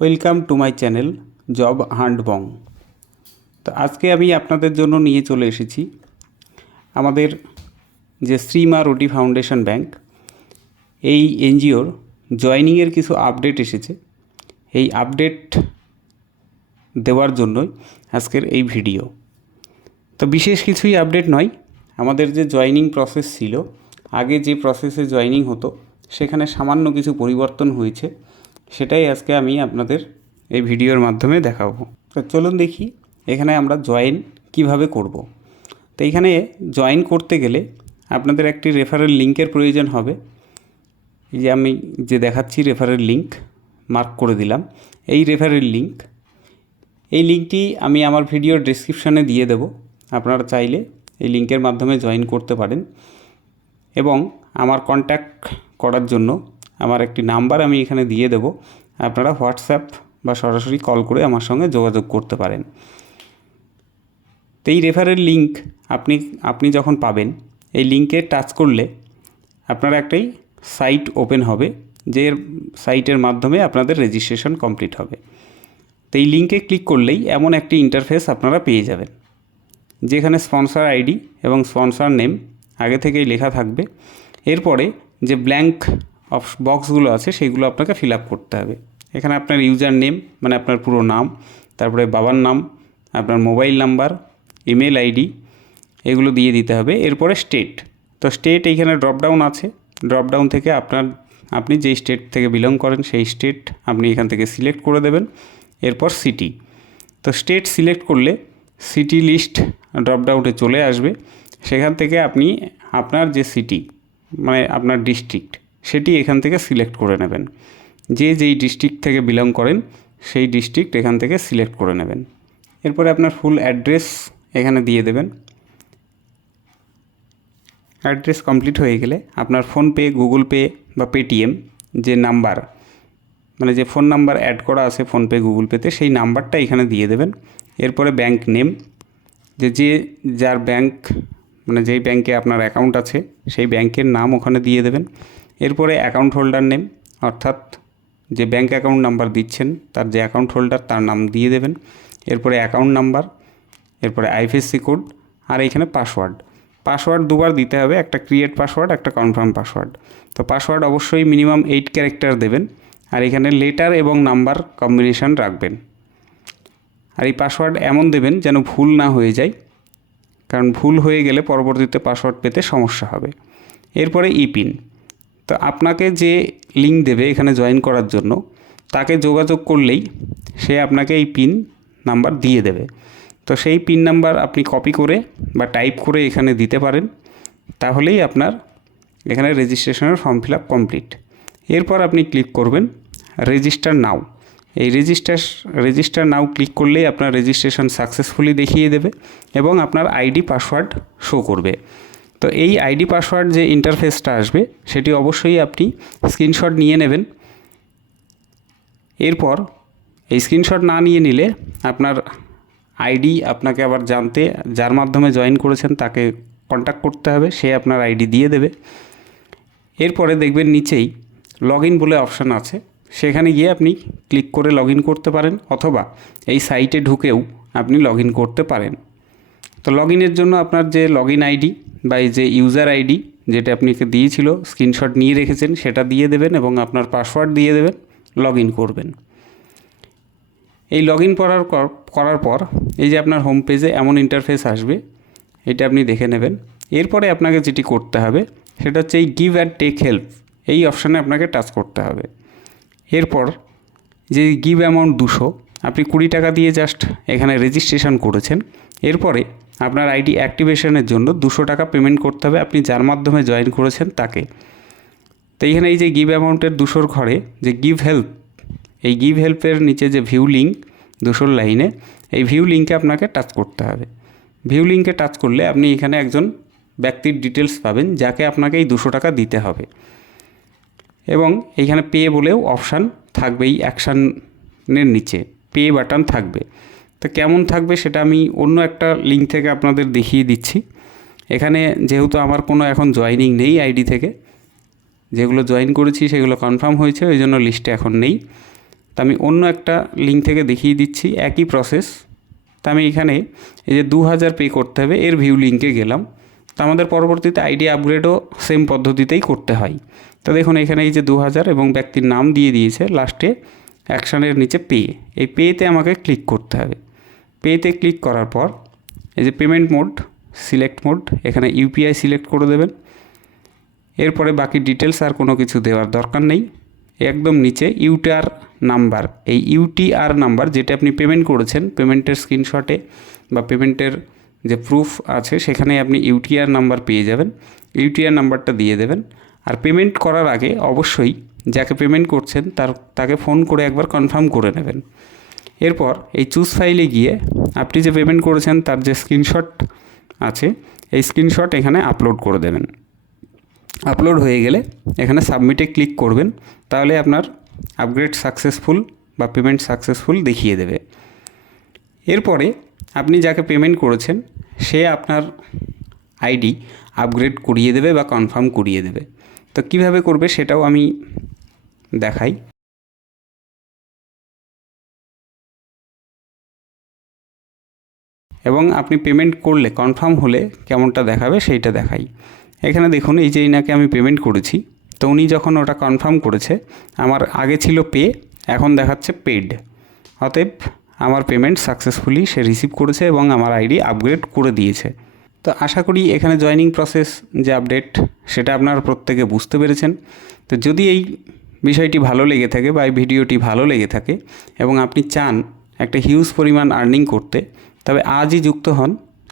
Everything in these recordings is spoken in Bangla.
Welcome to my channel job hunt Bong. তো আজকে আমি আপনাদের জন্য নিয়ে চলে এসেছি আমাদের যে শ্রী মা রুটি ফাউন্ডেশন ব্যাংক এই এনজিওর জয়েনিংয়ের কিছু আপডেট এসেছে। এই আপডেট দেওয়ার জন্যই আজকের এই ভিডিও। তো বিশেষ কিছুই আপডেট নয়, আমাদের যে জয়েনিং প্রসেস ছিল, আগে যে প্রসেসে জয়েনিং হতো সেখানে সামান্য কিছু পরিবর্তন হয়েছে, সেটাই আজকে আমি আপনাদের এই ভিডিওর মাধ্যমে দেখাবো। তো চলুন দেখি এখানে আমরা জয়েন কিভাবে করব। তো এইখানে জয়েন করতে গেলে আপনাদের একটি রেফারেল লিঙ্কের প্রয়োজন হবে। এই যে আমি যে দেখাচ্ছি রেফারেল লিঙ্ক মার্ক করে দিলাম, এই রেফারেল লিঙ্ক, এই লিঙ্কটি আমি আমার ভিডিওর ডেসক্রিপশানে দিয়ে দেব। আপনারা চাইলে এই লিঙ্কের মাধ্যমে জয়েন করতে পারেন এবং আমার কন্ট্যাক্ট করার জন্য আমার একটি নাম্বার আমি এখানে দিয়ে দেব। আপনারা হোয়াটসঅ্যাপ বা সরাসরি কল করে আমার সঙ্গে যোগাযোগ করতে পারেন। তো এই রেফারেল লিঙ্ক আপনি যখন পাবেন, এই লিঙ্কে টাচ করলে আপনারা একটাই সাইট ওপেন হবে, যে সাইটের মাধ্যমে আপনাদের রেজিস্ট্রেশন কমপ্লিট হবে। তো এই লিঙ্কে ক্লিক করলেই এমন একটি ইন্টারফেস আপনারা পেয়ে যাবেন, যেখানে স্পন্সর আইডি এবং স্পন্সর নেম আগে থেকেই লেখা থাকবে। এরপরে যে ব্ল্যাঙ্ক বক্সগুলো আছে সেগুলো আপনাকে ফিল আপ করতে হবে। এখানে আপনার ইউজার নেম মানে আপনার পুরো নাম, তারপরে বাবার নাম, আপনার মোবাইল নাম্বার, ইমেল আইডি, এগুলো দিয়ে দিতে হবে। এরপরে স্টেট, তো স্টেট এইখানে ড্রপডাউন আছে, ড্রপডাউন থেকে আপনি যেই স্টেট থেকে বিলং করেন সেই স্টেট আপনি এখান থেকে সিলেক্ট করে দেবেন। এরপর সিটি, তো স্টেট সিলেক্ট করলে সিটি লিস্ট ড্রপডাউনে চলে আসবে। সেখান থেকে আপনি আপনার যে সিটি মানে আপনার ডিস্ট্রিক্ট সেটি এখান থেকে সিলেক্ট করে নেবেন। যেই ডিস্ট্রিক্ট থেকে বিলং করেন সেই ডিস্ট্রিক্ট এখান থেকে সিলেক্ট করে নেবেন। এরপরে আপনার ফুল অ্যাড্রেস এখানে দিয়ে দেবেন। অ্যাড্রেস কমপ্লিট হয়ে গেলে আপনার ফোনপে, গুগল পে বা পেটিএম যে নাম্বার মানে যে ফোন নাম্বার অ্যাড করা আছে ফোনপে গুগল পেতে, সেই নাম্বারটা এখানে দিয়ে দেবেন। এরপরে ব্যাংক নেম, যার ব্যাংক মানে যেই ব্যাংকে আপনার অ্যাকাউন্ট আছে সেই ব্যাংকের নাম ওখানে দিয়ে দেবেন। এরপরে অ্যাকাউন্ট হোল্ডার নেম, অর্থাৎ যে ব্যাংক অ্যাকাউন্ট নাম্বার দিচ্ছেন তার যে অ্যাকাউন্ট হোল্ডার তার নাম দিয়ে দেবেন। এরপরে অ্যাকাউন্ট নাম্বার, এরপরে আইএফএসসি কোড, আর এইখানে পাসওয়ার্ড দুবার দিতে হবে, একটা ক্রিয়েট পাসওয়ার্ড, একটা কনফার্ম পাসওয়ার্ড। তো পাসওয়ার্ড অবশ্যই মিনিমাম 8 ক্যারেক্টার দেবেন, আর এখানে লেটার এবং নাম্বার কম্বিনেশন রাখবেন। আর এই পাসওয়ার্ড এমন দেবেন যেন ভুল না হয়ে যায়, কারণ ভুল হয়ে গেলে পরবর্তীতে পাসওয়ার্ড পেতে সমস্যা হবে। এরপরে ইপিন, তো আপনাকে যে লিঙ্ক দেবে এখানে জয়েন করার জন্য তাকে যোগাযোগ করলেই সে আপনাকে এই পিন নাম্বার দিয়ে দেবে। তো সেই পিন নাম্বার আপনি কপি করে বা টাইপ করে এখানে দিতে পারেন, তাহলেই আপনার এখানে রেজিস্ট্রেশনের ফর্ম ফিল আপ কমপ্লিট। এরপর আপনি ক্লিক করবেন রেজিস্টার নাও। এই রেজিস্টার নাও ক্লিক করলেই আপনার রেজিস্ট্রেশন সাকসেসফুলি দেখিয়ে দেবে এবং আপনার আইডি পাসওয়ার্ড শো করবে। তো এই আইডি পাসওয়ার্ড যে ইন্টারফেসটা আসবে সেটি অবশ্যই আপনি স্ক্রিনশট নিয়ে নেবেন। এরপর এই স্ক্রিনশট না নিয়ে নিলে আপনার আইডি আপনাকে আবার যার মাধ্যমে জয়েন করেছেন তাকে কন্ট্যাক্ট করতে হবে, সে আপনার আইডি দিয়ে দেবে। এরপরে দেখবেন নিচেই লগ ইন বলে অপশান আছে, সেখানে গিয়ে আপনি ক্লিক করে লগ ইন করতে পারেন, অথবা এই সাইটে ঢুকেও আপনি লগ ইন করতে পারেন। তো লগ ইনের জন্য আপনার যে লগ ইন আইডি বা এই যে ইউজার আইডি যেটা আপনাকে দিয়েছিল, স্ক্রিনশট নিয়ে রেখেছেন, সেটা দিয়ে দেবেন এবং আপনার পাসওয়ার্ড দিয়ে দেবেন, লগ ইন করবেন। এই লগ ইন করার পর এই যে আপনার হোম পেজে এমন ইন্টারফেস আসবে, এটা আপনি দেখে নেবেন। এরপরে আপনাকে যেটি করতে হবে সেটা হচ্ছে এই গিভ অ্যান্ড টেক হেল্প, এই অপশানে আপনাকে টাচ করতে হবে। এরপর যে গিভ অ্যামাউন্ট 200, আপনি 20 টাকা দিয়ে জাস্ট এখানে রেজিস্ট্রেশন করেছেন। এরপরে আপনার আইডি অ্যাক্টিভেশনের জন্য 200 টাকা পেমেন্ট করতে হবে আপনি যার মাধ্যমে জয়েন করেছেন তাকে। তো এইখানে এই যে গিভ অ্যামাউন্টের 200 ঘরে যে গিভ হেল্প, এই গিভ হেল্পের নিচে যে ভিউ লিঙ্ক 200 লাইনে, এই ভিউ লিঙ্কে আপনাকে টাচ করতে হবে। ভিউ লিঙ্কে টাচ করলে আপনি এখানে একজন ব্যক্তির ডিটেলস পাবেন যাকে আপনাকে এই 200 টাকা দিতে হবে, এবং এইখানে পে বলেও অপশান থাকবে, এই অ্যাকশানের নিচে পে বাটন থাকবে। তো কেমন থাকবে সেটা আমি অন্য একটা লিঙ্ক থেকে আপনাদের দেখিয়ে দিচ্ছি। এখানে যেহেতু আমার কোনো এখন জয়েনিং নেই আইডি থেকে, যেগুলো জয়েন করেছি সেগুলো কনফার্ম হয়েছে, ওই জন্য লিস্টে এখন নেই। তা আমি অন্য একটা লিঙ্ক থেকে দেখিয়ে দিচ্ছি একই প্রসেস। তা আমি এখানে এই যে 2000 পে করতে হবে এর ভিউ লিঙ্কে গেলাম। তা আমাদের পরবর্তীতে আইডি আপগ্রেডও সেম পদ্ধতিতেই করতে হয়। তো দেখুন এখানে এই যে 2000 এবং ব্যক্তির নাম দিয়ে দিয়েছে, লাস্টে অ্যাকশানের নিচে পে, এই পেতে আমাকে ক্লিক করতে হবে। পেতে ক্লিক করার পর এই যে পেমেন্ট মোড, সিলেক্ট মোড, এখানে ইউপিআই সিলেক্ট করে দেবেন। এরপরে বাকি ডিটেলস আর কোনো কিছু দেওয়ার দরকার নেই। একদম নিচে ইউটিআর নাম্বার, এই ইউটিআর নাম্বার যেটা আপনি পেমেন্ট করেছেন, পেমেন্টের স্ক্রিনশটে বা পেমেন্টের যে প্রুফ আছে সেখানে আপনি ইউটিআর নাম্বার পেয়ে যাবেন। ইউটিআর নাম্বারটা দিয়ে দেবেন। আর পেমেন্ট করার আগে অবশ্যই যাকে পেমেন্ট করছেন তাকে ফোন করে একবার কনফার্ম করে নেবেন। এরপর এই চুজ ফাইলে গিয়ে আপনি যে পেমেন্ট করেছেন তার যে স্ক্রিনশট আছে এই স্ক্রিনশট এখানে আপলোড করে দেবেন। আপলোড হয়ে গেলে এখানে সাবমিটে ক্লিক করবেন, তাহলে আপনার আপগ্রেড সাকসেসফুল বা পেমেন্ট সাকসেসফুল দেখিয়ে দেবে। এরপরে আপনি যাকে পেমেন্ট করেছেন সে আপনার আইডি আপগ্রেড করিয়ে দেবে বা কনফার্ম করিয়ে দেবে। তো কিভাবে করবে সেটাও আমি দেখাই। এবং আপনি পেমেন্ট করলে কনফার্ম হলে কেমনটা দেখাবে সেইটা দেখাই। এখানে দেখুন এই যে ইনাকে আমি পেমেন্ট করেছি, তো উনি যখন ওটা কনফার্ম করেছে, আমার আগে ছিল পে, এখন দেখাচ্ছে পেড। অতএব আমার পেমেন্ট সাকসেসফুলি সে রিসিভ করেছে এবং আমার আইডি আপগ্রেড করে দিয়েছে। তো আশা করি এখানে জয়েনিং প্রসেস যে আপডেট সেটা আপনারা প্রত্যেকে বুঝতে পেরেছেন। তো যদি এই বিষয়টি ভালো লেগে থাকে বা এই ভিডিওটি ভালো লেগে থাকে এবং আপনি চান একটা হিউজ পরিমাণ আর্নিং করতে, তবে আজই যুক্ত হন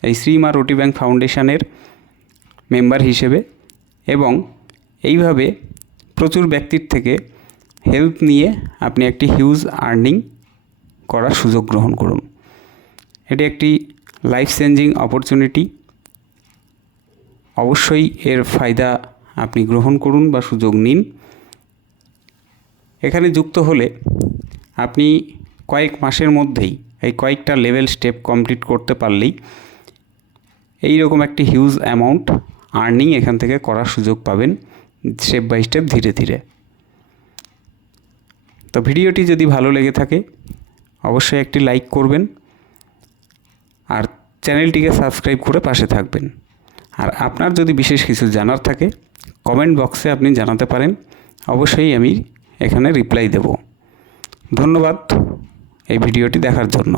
এই শ্রীমা রুটি ব্যাংক ফাউন্ডেশনের মেম্বার হিসেবে এবং এইভাবে প্রচুর ব্যক্তির থেকে হেল্প নিয়ে আপনি একটি হিউজ আর্নিং করার সুযোগ গ্রহণ করুন। এটি একটি লাইফ চেঞ্জিং অপরচুনিটি। অবশ্যই এর ফায়দা আপনি গ্রহণ করুন বা সুযোগ নিন। এখানে যুক্ত হলে আপনি কয়েক মাসের মধ্যেই এই কয়েকটা লেভেল স্টেপ কমপ্লিট করতে পারলেই এই রকম একটি হিউজ অ্যামাউন্ট আর্নিং এখান থেকে করার সুযোগ পাবেন স্টেপ বাই স্টেপ, ধীরে ধীরে। তো ভিডিওটি যদি ভালো লেগে থাকে অবশ্যই একটি লাইক করবেন আর চ্যানেলটিকে সাবস্ক্রাইব করে পাশে থাকবেন। আর আপনার যদি বিশেষ কিছু জানার থাকে কমেন্ট বক্সে আপনি জানাতে পারেন, অবশ্যই আমি এখানে রিপ্লাই দেব। ধন্যবাদ এই ভিডিওটি দেখার জন্য।